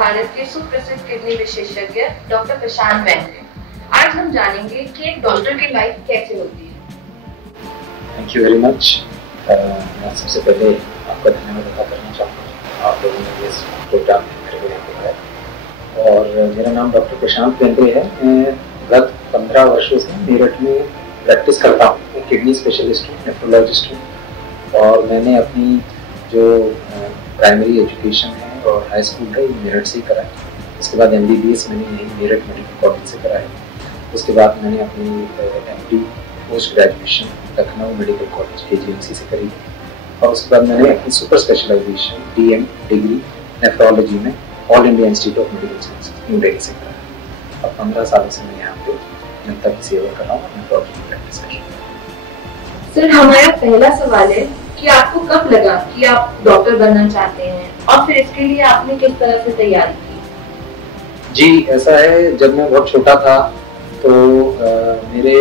भारत के सुप्रसिद्ध किडनी विशेषज्ञ डॉक्टर प्रशांत बेंद्रे। आज हम जानेंगे कि एक डॉक्टर की लाइफ कैसे होती है। Thank you very much. मैं सबसे पहले आपका धन्यवाद अदा करना चाहता हूँ, आप लोगों ने इस प्रोग्राम में मेरे को यहाँ बुलाया। और मेरा नाम डॉक्टर प्रशांत बेंद्रे है। मैं गत 15 वर्षों से मेरठ में प्रैक्टिस करता हूँ। मैं किडनी स्पेशलिस्ट हूँ, नेफ्रोलॉजिस्ट हूँ। और मैंने अपनी जो प्राइमरी एजुकेशन है और हाई स्कूल है ये मेरठ से ही करा है। उसके बाद MBBS मैंने यही मेरठ मेडिकल कॉलेज से करा है। उसके बाद मैंने अपनी MD post graduation Lucknow medical college KGMC से करी। और उसके बाद मैंने अपनी super specialization DM degree nephrology में All India Institute of Medical Sciences New Delhi से करा है। अब 15 साल से मैं यहाँ पे जनता की सेवा कर रहा हूँ, नेफ्रोलॉजी की प्रैक्टिस कर रहा हूँ। सर, हमारा पहला सवाल है कि आपको कब लगा कि आप डॉक्टर बनना चाहते हैं और फिर इसके लिए आपने किस तरह से तैयारी की? जी, ऐसा है, जब मैं बहुत छोटा था तो मेरे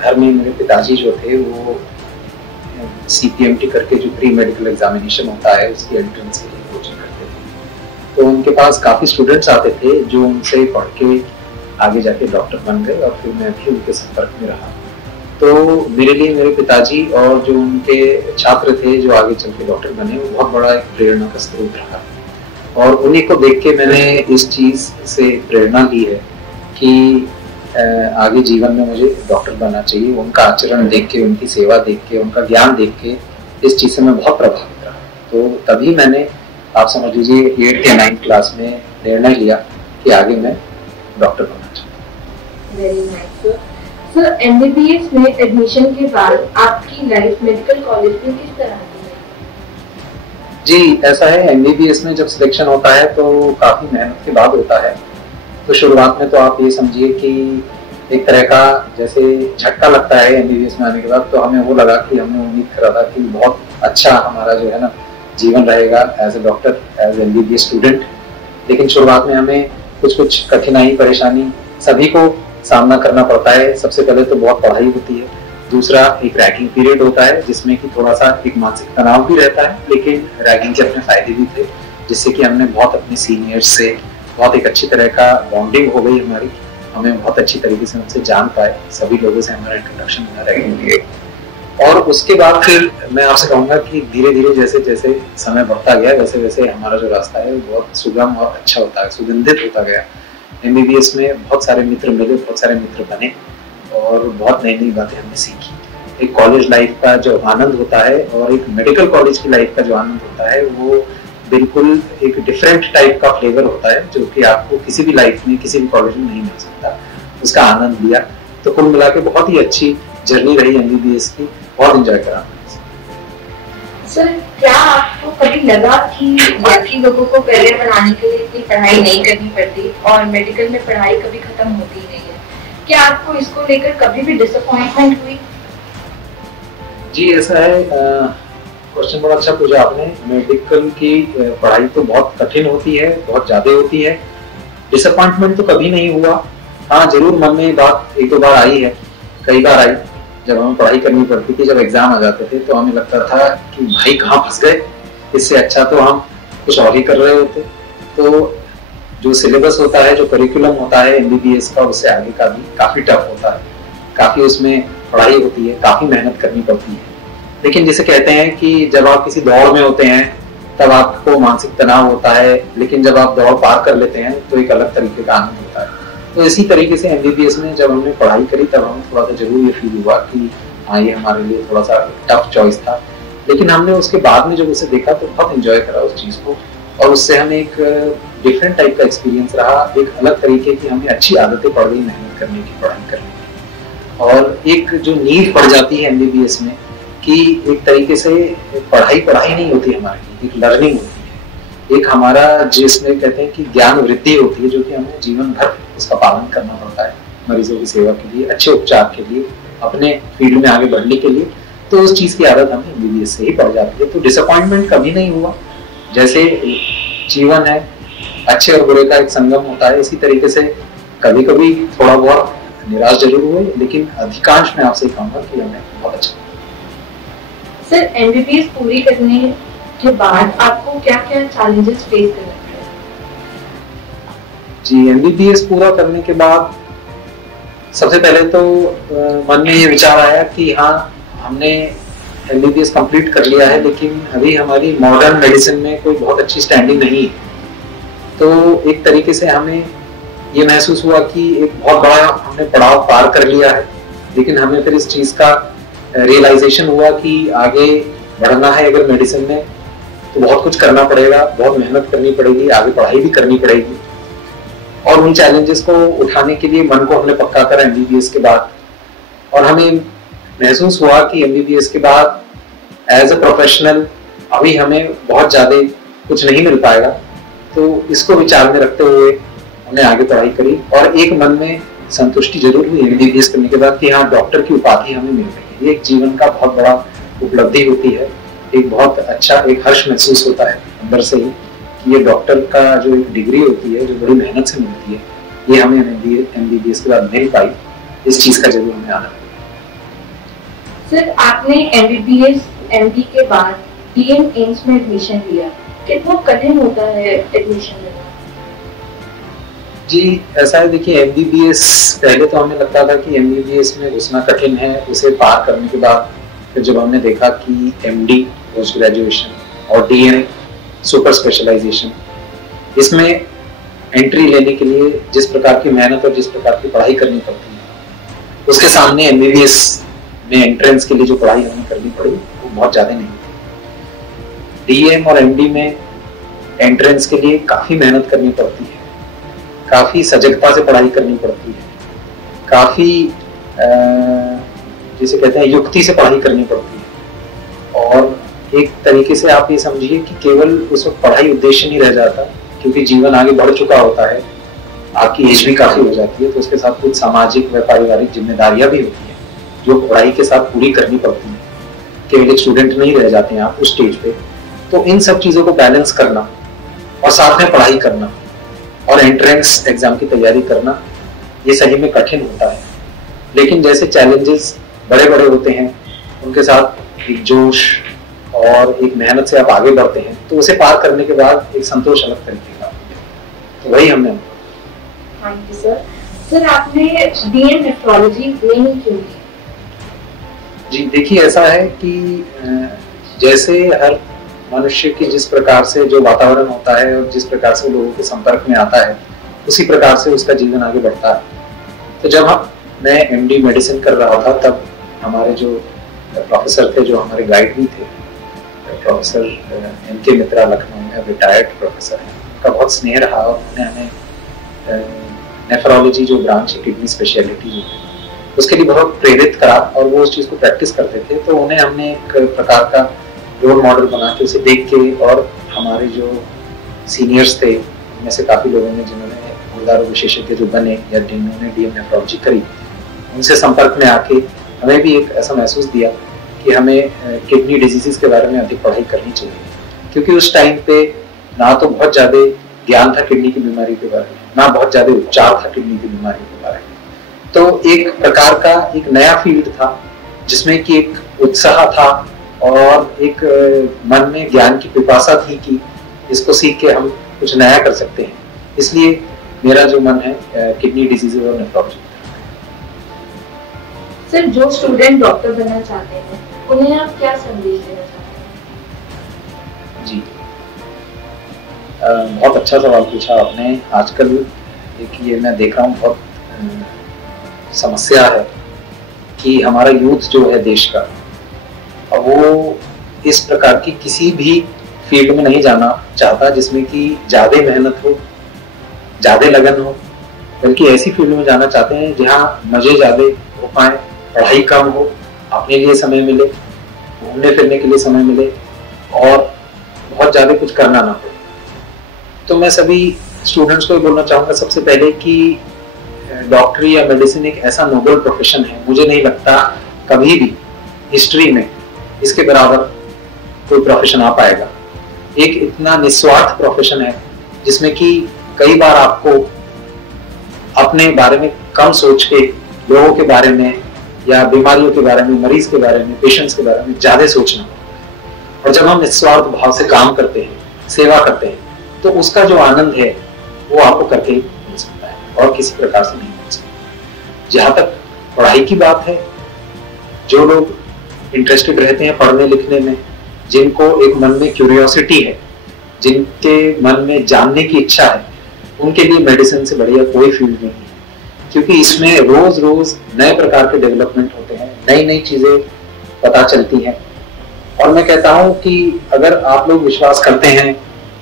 घर में मेरे पिताजी जो थे वो CPMT करके जो प्री मेडिकल एग्जामिनेशन होता है उसकी एंट्रेंस के लिए कोचिंग करते थे। तो उनके पास काफ़ी स्टूडेंट्स आते थे जो उनसे पढ़ के आगे जाके डॉक्टर बन गए और फिर मैं भी उनके संपर्क में रहा। तो मेरे लिए मेरे पिताजी और जो उनके छात्र थे जो आगे चल के डॉक्टर बने वो बहुत बड़ा एक प्रेरणा का स्रोत रहा। और उन्हीं को देख के मैंने इस चीज़ से प्रेरणा ली है कि आगे जीवन में मुझे डॉक्टर बनना चाहिए। उनका आचरण देख के, उनकी सेवा देख के, उनका ज्ञान देख के इस चीज़ से मैं बहुत प्रभावित रहा। तो तभी मैंने, आप समझ लीजिए 8th या 9th क्लास में निर्णय लिया कि आगे मैं डॉक्टर बनना चाहता हूँ। Very nice sir. MBBS में एडमिशन के बाद आपकी लाइफ मेडिकल कॉलेज में किस तरह की है? जी, ऐसा है, MBBS में जब सिलेक्शन होता है तो काफ़ी मेहनत के बाद होता है। तो शुरुआत में तो आप ये समझिए कि एक तरह का जैसे झटका लगता है MBBS में आने के बाद। तो हमें वो लगा कि हमने उम्मीद करा था कि बहुत अच्छा हमारा जो है ना जीवन रहेगा as a doctor, as MBBS student. लेकिन शुरुआत में हमें कुछ कठिनाई परेशानी सभी को सामना करना पड़ता है। सबसे पहले तो बहुत पढ़ाई होती है, दूसरा एक रैगिंग पीरियड होता है जिसमें कि थोड़ा सा एक मानसिक तनाव भी रहता है। लेकिन रैगिंग के अपने फायदे भी थे, जिससे कि हमने बहुत अपने सीनियर्स से बहुत एक अच्छी तरह का बॉन्डिंग हो गई हमारी। हमें बहुत अच्छी तरीके से उनसे जान पाए, सभी लोगों से हमारा इंट्रोडक्शन हुआ रैगिंग पीरियड। और उसके बाद फिर मैं आपसे कहूँगा कि धीरे धीरे जैसे जैसे समय बढ़ता गया वैसे वैसे हमारा जो रास्ता है वो बहुत सुगम और अच्छा होता है, सुगंधित होता गया। MBBS में बहुत सारे मित्र मिले, बहुत सारे मित्र बने और बहुत नई नई बातें हमने सीखी। एक कॉलेज लाइफ का जो आनंद होता है और एक मेडिकल कॉलेज की लाइफ का जो आनंद होता है वो बिल्कुल एक डिफरेंट टाइप का फ्लेवर होता है, जो कि आपको किसी भी लाइफ में किसी भी कॉलेज में नहीं मिल सकता। उसका आनंद लिया। तो कुल मिला के बहुत ही अच्छी जर्नी रही MBBS की, बहुत एंजॉय करा। सर, क्या आपको कभी लगा कि बाकी लोगों को करियर बनाने के लिए इतनी पढ़ाई नहीं करनी पड़ती और मेडिकल में पढ़ाई कभी खत्म होती नहीं है? क्या आपको इसको लेकर कभी भी डिसअपॉइंटमेंट हुई? जी, ऐसा है, क्वेश्चन बड़ा अच्छा पूछा आपने। मेडिकल की पढ़ाई तो बहुत कठिन होती है, बहुत ज़्यादा होती है। डिसअपॉइंटमेंट तो कभी नहीं हुआ। हाँ, जरूर मन में बात एक दो बार आई है, कई बार आई। जब हमें पढ़ाई करनी पड़ती थी, जब एग्जाम आ जाते थे तो हमें लगता था कि भाई कहाँ फंस गए, इससे अच्छा तो हम कुछ और ही कर रहे होते। तो जो सिलेबस होता है, जो करिकुलम होता है MBBS का, उससे आगे का भी काफ़ी टफ होता है। काफ़ी उसमें पढ़ाई होती है, काफ़ी मेहनत करनी पड़ती है। लेकिन जिसे कहते हैं कि जब आप किसी दौड़ में होते हैं तब आपको मानसिक तनाव होता है, लेकिन जब आप दौड़ पार कर लेते हैं तो एक अलग तरीके का आनंद होता है। तो इसी तरीके से MBBS में जब हमने पढ़ाई करी तब हमें थोड़ा सा जरूर ये फील हुआ कि हाँ, ये हमारे लिए थोड़ा सा टफ चॉइस था। लेकिन हमने उसके बाद में जब उसे देखा तो बहुत एंजॉय करा उस चीज़ को, और उससे हमें एक डिफरेंट टाइप का एक्सपीरियंस रहा। एक अलग तरीके की हमें अच्छी आदतें पड़ गई मेहनत करने की, पढ़ाई करने की। और एक जो नींव पड़ जाती है MBBS में कि एक तरीके से पढ़ाई नहीं होती हमारे लिए, एक लर्निंग होती है, एक हमारा जिसमें कहते हैं कि ज्ञान वृद्धि होती है, जो कि हमें जीवन भर उसका पालन करना पड़ता है मरीजों की सेवा के लिए, अच्छे उपचार के लिए, अपने फील्ड में आगे बढ़ने के लिए। तो उस चीज़ की आदत हमें MBBS से ही पड़ जाती है। तो डिसअपॉइंटमेंट कभी नहीं हुआ। जैसे जीवन है, अच्छे और बुरे का एक संगम होता है, इसी तरीके से कभी कभी थोड़ा बहुत निराश जरूर हुए, लेकिन अधिकांश मैं आपसे कहूँगा कि हमें बहुत अच्छा। सर, MBBS पूरी करने के बाद आपको क्या क्या चैलेंजेस फेस करने पड़े? जी, एमबीबीएस पूरा करने के बाद सबसे पहले तो मन में ये विचार आया कि हाँ, हमने एमबीबीएस कंप्लीट कर लिया है, लेकिन अभी हमारी मॉडर्न मेडिसिन में कोई बहुत अच्छी स्टैंडिंग नहीं है। तो एक तरीके से हमें ये महसूस हुआ कि एक बहुत बड़ा हमने पड़ाव पार कर लिया है, लेकिन हमें फिर इस चीज़ का रियलाइजेशन हुआ कि आगे बढ़ना है अगर मेडिसिन में तो बहुत कुछ करना पड़ेगा, बहुत मेहनत करनी पड़ेगी, आगे पढ़ाई भी करनी पड़ेगी। और उन चैलेंजेस को उठाने के लिए मन को हमने पक्का करा एमबीबीएस के बाद, और हमें महसूस हुआ कि एमबीबीएस के बाद एज अ प्रोफेशनल अभी हमें बहुत ज़्यादा कुछ नहीं मिल पाएगा। तो इसको विचार में रखते हुए हमने आगे पढ़ाई करी, और एक मन में संतुष्टि जरूर हुई एमबीबीएस करने के बाद कि हाँ, डॉक्टर की उपाधि हमें मिल रही है। ये एक जीवन का बहुत बड़ा उपलब्धि होती है, एक बहुत अच्छा एक हर्ष महसूस होता है अंदर से ही कि ये डॉक्टर का जो एक डिग्री होती है, जो बड़ी मेहनत से मिलती है, ये हमें एमबीबीएस के बाद मिल पाई। इस चीज़ का जरूर हमें आनंद। सर, आपने एमबीबीएस एमडी के बाद डीएम एम्स में एडमिशन लिया, कितना कठिन होता है एडमिशन लेना? जी, ऐसा है, देखिए एमबीबीएस पहले तो हमें लगता था कि एमबीबीएस में घुसना कठिन है। उसे पार करने के बाद फिर जब हमने देखा कि एमडी पोस्ट ग्रेजुएशन और डीएम सुपर स्पेशलाइजेशन, इसमें एंट्री लेने के लिए जिस प्रकार की मेहनत और जिस प्रकार की पढ़ाई करनी पड़ती है, उसके सामने एमबीबीएस में एंट्रेंस के लिए जो पढ़ाई हमें करनी पड़ी वो बहुत ज़्यादा नहीं थी। डीएम और एमडी में एंट्रेंस के लिए काफ़ी मेहनत करनी पड़ती है, काफ़ी सजगता से पढ़ाई करनी पड़ती है, काफ़ी जिसे कहते हैं युक्ति से पढ़ाई करनी पड़ती है। और एक तरीके से आप ये समझिए कि केवल उस वक्त पढ़ाई उद्देश्य नहीं रह जाता, क्योंकि जीवन आगे बढ़ चुका होता है, आपकी एज भी काफ़ी हो जाती है, तो उसके साथ कुछ सामाजिक व पारिवारिक जिम्मेदारियां भी होती हैं जो पढ़ाई के साथ पूरी करनी पड़ती हैं। केवल एक स्टूडेंट नहीं रह जाते हैं आप उस स्टेज पे। तो इन सब चीज़ों को बैलेंस करना और साथ में पढ़ाई करना और एंट्रेंस एग्जाम की तैयारी करना, ये सही में कठिन होता है। लेकिन जैसे चैलेंजेस बड़े बड़े होते हैं, उनके साथ एक जोश और एक मेहनत से आप आगे बढ़ते हैं, तो उसे पार करने के बाद एक संतोष अलग तरीके का, तो वही हमने। Thank you sir. सर, आपने डीएम नेफ्रोलॉजी नहीं क्यों की? जी, देखिए ऐसा है कि जैसे हर मनुष्य की जिस प्रकार से जो वातावरण होता है और जिस प्रकार से लोगों के संपर्क में आता है, उसी प्रकार से उसका जीवन आगे बढ़ता है। तो जब मैं एमडी मेडिसिन कर रहा था, तब हमारे जो प्रोफेसर थे, जो हमारे गाइड भी थे, प्रोफेसर एनके मित्रा, लखनऊ में रिटायर्ड प्रोफेसर हैं, उनका बहुत स्नेह रहा और उन्होंने हमें नेफ्रोलॉजी जो ब्रांच है, किडनी स्पेशलिटी जो है, उसके लिए बहुत प्रेरित करा और वो उस चीज़ को प्रैक्टिस करते थे। तो उन्हें हमने एक प्रकार का रोल मॉडल बना के उसे देख के, और हमारे जो सीनियर्स थे उनमें से काफ़ी लोगों ने जिन्होंने गुर्दा विशेषज्ञ जो बने या जिन्होंने डीएम नेफ्रोलॉजी करी, उनसे संपर्क में आके हमें भी एक ऐसा महसूस दिया कि हमें किडनी डिजीज़ के बारे में अधिक पढ़ाई करनी चाहिए, क्योंकि उस टाइम पे ना तो बहुत ज़्यादा ज्ञान था किडनी की बीमारी के बारे में, ना बहुत ज़्यादा उपचार था किडनी की बीमारी के बारे में। तो एक प्रकार का एक नया फील्ड था जिसमें कि एक उत्साह था और एक मन में ज्ञान की पिपासा थी कि इसको सीख के हम कुछ नया कर सकते हैं। इसलिए मेरा जो मन है किडनी डिजीज और नेफ्रोलॉजी। सर, जो स्टूडेंट डॉक्टर बनना चाहते हैं उन्हें आप क्या संदेश देना चाहते हैं? जी, बहुत अच्छा सवाल पूछा आपने। आजकल देखिए मैं देख रहा हूँ बहुत समस्या है कि हमारा यूथ जो है देश का, वो इस प्रकार की किसी भी फील्ड में नहीं जाना चाहता जिसमें कि ज़्यादा मेहनत हो, ज़्यादा लगन हो, बल्कि ऐसी फील्ड में जाना चाहते हैं जहाँ मज़े ज़्यादा हो पाए, पढ़ाई कम हो, अपने लिए समय मिले, घूमने फिरने के लिए समय मिले और बहुत ज़्यादा कुछ करना ना पड़े। तो मैं सभी स्टूडेंट्स को बोलना चाहूँगा सबसे पहले कि डॉक्टरी या मेडिसिन एक ऐसा नोबल प्रोफेशन है, मुझे नहीं लगता कभी भी हिस्ट्री में इसके बराबर कोई प्रोफेशन आ पाएगा। एक इतना निस्वार्थ प्रोफेशन है जिसमें कि कई बार आपको अपने बारे में कम सोच के लोगों के बारे में या बीमारियों के बारे में, मरीज के बारे में, पेशेंट्स के बारे में ज़्यादा सोचना। और जब हम निस्वार्थ भाव से काम करते हैं, सेवा करते हैं, तो उसका जो आनंद है वो आपको करके मिल सकता है और किसी प्रकार से नहीं मिल सकता। जहाँ तक पढ़ाई की बात है, जो लोग इंटरेस्टेड रहते हैं पढ़ने लिखने में, जिनको एक मन में क्यूरियोसिटी है, जिनके मन में जानने की इच्छा है, उनके लिए मेडिसिन से बढ़िया कोई फील्ड नहीं है, क्योंकि इसमें रोज रोज नए प्रकार के डेवलपमेंट होते हैं, नई नई चीजें पता चलती हैं। और मैं कहता हूं कि अगर आप लोग विश्वास करते हैं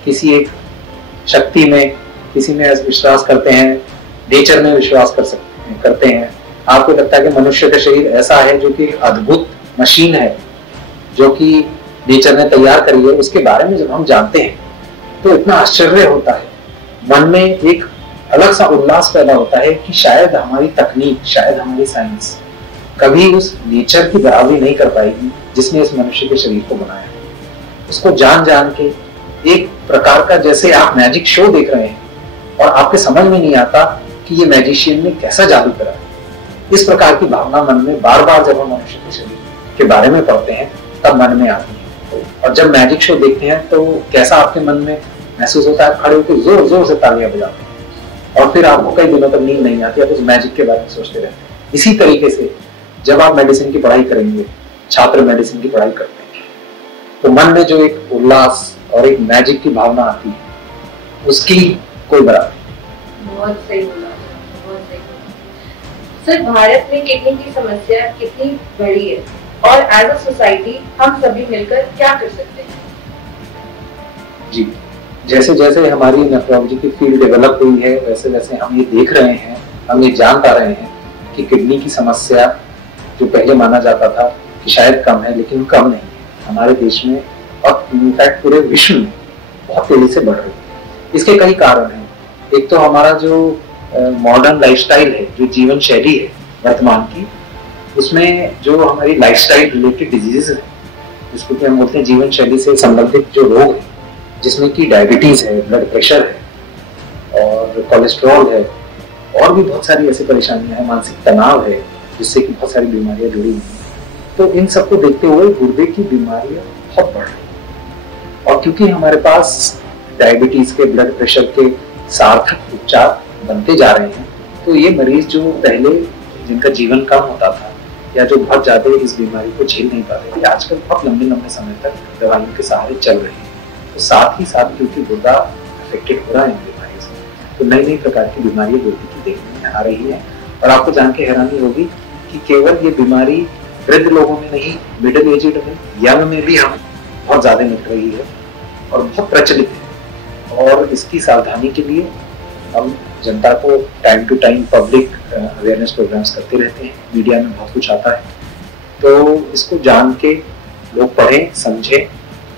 किसी एक शक्ति में, किसी में विश्वास करते हैं, नेचर में विश्वास करते हैं, आपको लगता है कि मनुष्य का शरीर ऐसा है जो कि अद्भुत मशीन है, जो कि नेचर ने तैयार करी है, उसके बारे में जब हम जानते हैं तो इतना आश्चर्य होता है, मन में एक अलग सा उल्लास पैदा होता है कि शायद हमारी तकनीक, शायद हमारी साइंस कभी उस नेचर की बराबरी नहीं कर पाएगी जिसने इस मनुष्य के शरीर को बनाया है। उसको जान जान के एक प्रकार का, जैसे आप मैजिक शो देख रहे हैं और आपके समझ में नहीं आता कि ये मैजिशियन ने कैसा जादू करा है, इस प्रकार की भावना मन में बार बार जब हम मनुष्य के शरीर के बारे में पढ़ते हैं तब मन में आती है। और जब मैजिक शो देखते हैं तो कैसा आपके मन में महसूस होता है, खड़े होकर जोर जोर से तालियां बजाते हैं और फिर आपको कई दिनों तक नींद नहीं आती, आप उस मैजिक के बारे में सोचते रहते हैं। इसी तरीके से जब आप मेडिसिन की पढ़ाई करेंगे, छात्र मेडिसिन की पढ़ाई करते हैं, तो मन में जो एक उल्लास और एक मैजिक की भावना आती है, उसकी कोई बराबरी। बहुत सही बोला, बहुत सही बोला। सर, भारत में किडनी की समस्या कितनी बड़ी है और एज अ सोसाइटी हम सभी मिलकर क्या कर सकते हैं? जी, जैसे जैसे हमारी नेफ्रोलॉजी की फील्ड डेवलप हुई है, वैसे वैसे हम ये देख रहे हैं, हम ये जान पा रहे हैं कि किडनी की समस्या जो पहले माना जाता था कि शायद कम है, लेकिन कम नहीं है हमारे देश में और इनफैक्ट पूरे विश्व में बहुत तेजी से बढ़ रही है। इसके कई कारण हैं। एक तो हमारा जो मॉडर्न लाइफस्टाइल है, जो जीवन शैली है वर्तमान की, उसमें जो हमारी लाइफस्टाइल रिलेटेड डिजीजेस है, जिसको कि हम बोलते हैं जीवन शैली से संबंधित जो रोग है, जिसमें कि डायबिटीज है, ब्लड प्रेशर है और कोलेस्ट्रॉल है और भी बहुत सारी ऐसी परेशानियां हैं, मानसिक तनाव है, जिससे कि बहुत सारी बीमारियां जुड़ी हुई हैं। तो इन सबको देखते हुए गुर्दे की बीमारियां बहुत बढ़ रही हैं और क्योंकि हमारे पास डायबिटीज के, ब्लड प्रेशर के सार्थक उपचार बनते जा रहे हैं, तो ये मरीज जो पहले जिनका जीवन कम होता था या जो बहुत ज्यादा इस बीमारी को झेल नहीं पाते थे, आजकल बहुत लंबे लंबे समय तक दवाइयों के सहारे चल रहे हैं। तो साथ ही साथ क्योंकि गुर्दा अफेक्टेड हो रहा है इन बीमारियों से, तो नई नई प्रकार की बीमारियां गुर्दे की देखने में आ रही है। और आपको जान के हैरानी होगी कि केवल ये बीमारी वृद्ध लोगों में नहीं, मिडिल एजेड में, यंग में भी हम बहुत ज्यादा मिल रही है और बहुत प्रचलित है। और इसकी सावधानी के लिए हम जनता को time to time public awareness programmes करते रहते हैं, मीडिया में बहुत कुछ आता है, तो इसको जान के लोग पढ़ें, समझें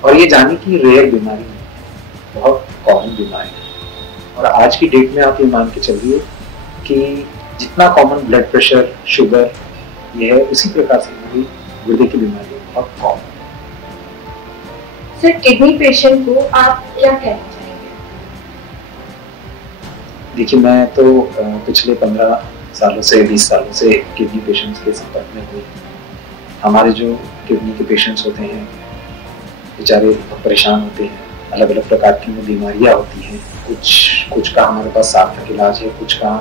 और ये जाने की रेयर बीमारी नहीं, बहुत कॉमन बीमारी है। और आज की डेट में आप ये मान के चलिए कि जितना कॉमन ब्लड प्रेशर, शुगर ये है, उसी प्रकार से हमारी गुर्दे की बीमारी बहुत कॉमन है। सर, किडनी पेशेंट को आप क्या कहना चाहेंगे? देखिए, मैं तो पिछले 15 सालों से, 20 सालों से किडनी पेशेंट्स के संपर्क में हुए। हमारे जो किडनी के पेशेंट्स होते हैं बेचारे बहुत परेशान होते हैं, अलग अलग प्रकार की बीमारियां होती हैं, कुछ का हमारे पास सार्थक इलाज है, कुछ का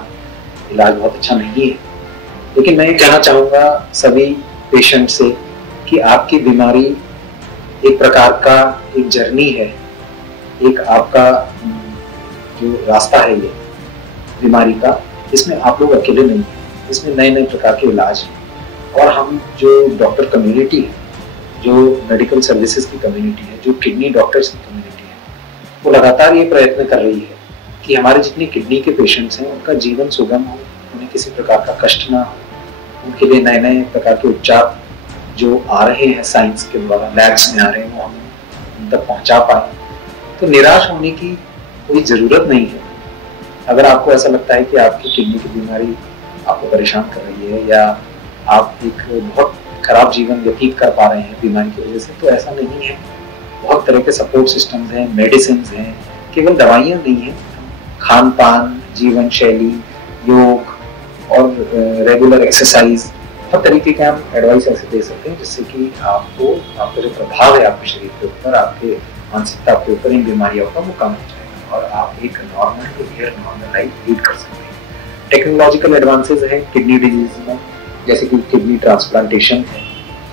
इलाज बहुत अच्छा नहीं है। लेकिन मैं ये कहना चाहूँगा सभी पेशेंट से कि आपकी बीमारी एक प्रकार का एक जर्नी है, एक आपका जो रास्ता है ये बीमारी का, इसमें आप लोग अकेले नहीं हैं, इसमें नए नए प्रकार के इलाज हैं। और हम जो डॉक्टर कम्युनिटी है, जो मेडिकल सर्विसेज की कम्युनिटी है, जो किडनी डॉक्टर्स की कम्युनिटी है, वो लगातार ये प्रयत्न कर रही है कि हमारे जितने किडनी के पेशेंट्स हैं उनका जीवन सुगम हो, उन्हें किसी प्रकार का कष्ट ना हो, उनके लिए नए नए प्रकार के उपचार जो आ रहे हैं साइंस के द्वारा, लैब्स में आ रहे हैं, वो हम उन तक पहुंचा पाए। तो निराश होने की कोई ज़रूरत नहीं है। अगर आपको ऐसा लगता है कि आपकी किडनी की बीमारी आपको परेशान कर रही है या आप एक बहुत खराब जीवन व्यतीत कर पा रहे हैं बीमारी की वजह से, तो ऐसा नहीं है। बहुत तरह के सपोर्ट सिस्टम्स हैं, मेडिसिन हैं, केवल दवाइयाँ नहीं हैं, खान पान, जीवन शैली, योग और रेगुलर एक्सरसाइज, हर तरीके के हम एडवाइस ऐसे दे सकते हैं जिससे कि आपका जो प्रभाव है आपके शरीर के ऊपर, आपके मानसिकता के ऊपर इन बीमारियों का, वो कम हो जाएगा। और आप एक normal to near normal life lead कर सकते हैं। टेक्नोलॉजिकल एडवांसेस है किडनी डिजीज में, जैसे कि किडनी ट्रांसप्लांटेशन है,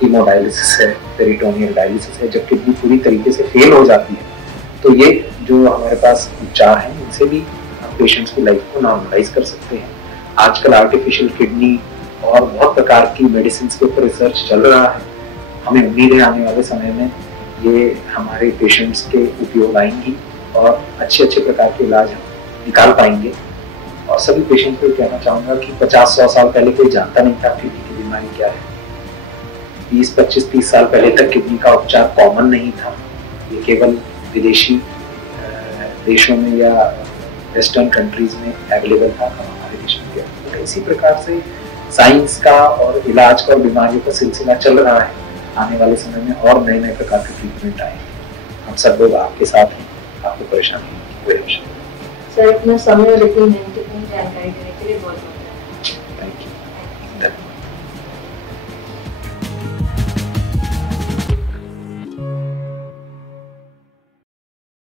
हीमोडायलिसिस है, पेरिटोनियल डायलिसिस है। जब किडनी पूरी तरीके से फेल हो जाती है तो ये जो हमारे पास उपचार हैं इनसे भी हम पेशेंट्स की लाइफ को नॉर्मलाइज कर सकते हैं। आजकल आर्टिफिशियल किडनी और बहुत प्रकार की मेडिसिन के ऊपर रिसर्च चल रहा है। हमें उम्मीद है आने वाले समय में ये हमारे पेशेंट्स के उपयोग आएंगी और अच्छे प्रकार के इलाज हम निकाल पाएंगे। और सभी पेशेंट को कहना चाहूँगा कि 50-100 साल पहले कोई जानता नहीं था किडनी की बीमारी क्या है। 20-25-30 साल पहले तक किडनी का उपचार कॉमन नहीं था। ये केवल विदेशी देशों में या वेस्टर्न कंट्रीज में अवेलेबल था, हमारे देश में तो इसी प्रकार से साइंस का और इलाज का और बीमारियों का सिलसिला चल रहा है। आने वाले समय में और नए प्रकार के ट्रीटमेंट आएंगे। हम सब लोग आपके साथ हैं, आपको परेशानी सर अपना समय और इतनी